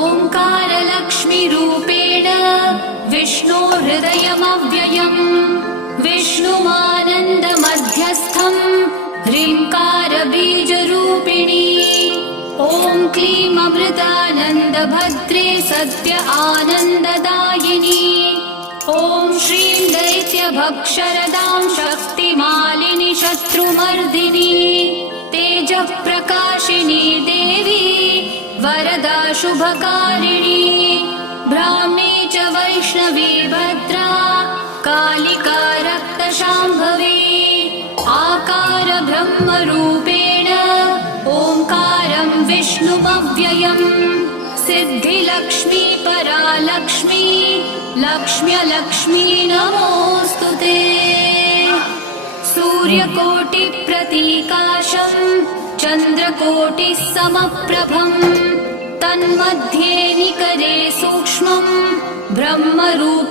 ओङ्कारलक्ष्मीरूपेण विष्णोर्हृदयमव्ययम् विष्णुमानन्दमध्यस्थम् ह्रीङ्कारबीजरूपिणी ॐ क्लीं अमृतानन्दभद्रे सत्य आनन्ददायिनी ॐ श्रीं दैत्यभक्षरदां शक्तिमालिनि शत्रुमर्दिनी तेजःप्रकाशिनी देवी वरदा शुभकारिणी ब्राह्मी च वैष्णवी भद्रा कालिका रक्तशाम्भवी आकार ब्रह्मरूपेण ओङ्कारं विष्णुमव्ययम् सिद्धिलक्ष्मी परालक्ष्मी लक्ष्म्यलक्ष्मी नमोऽस्तुते सूर्यकोटिप्रतीकाशं चन्द्रकोटिः समप्रभम् तन्मध्ये निकरे सूक्ष्मं ब्रह्मरूपम्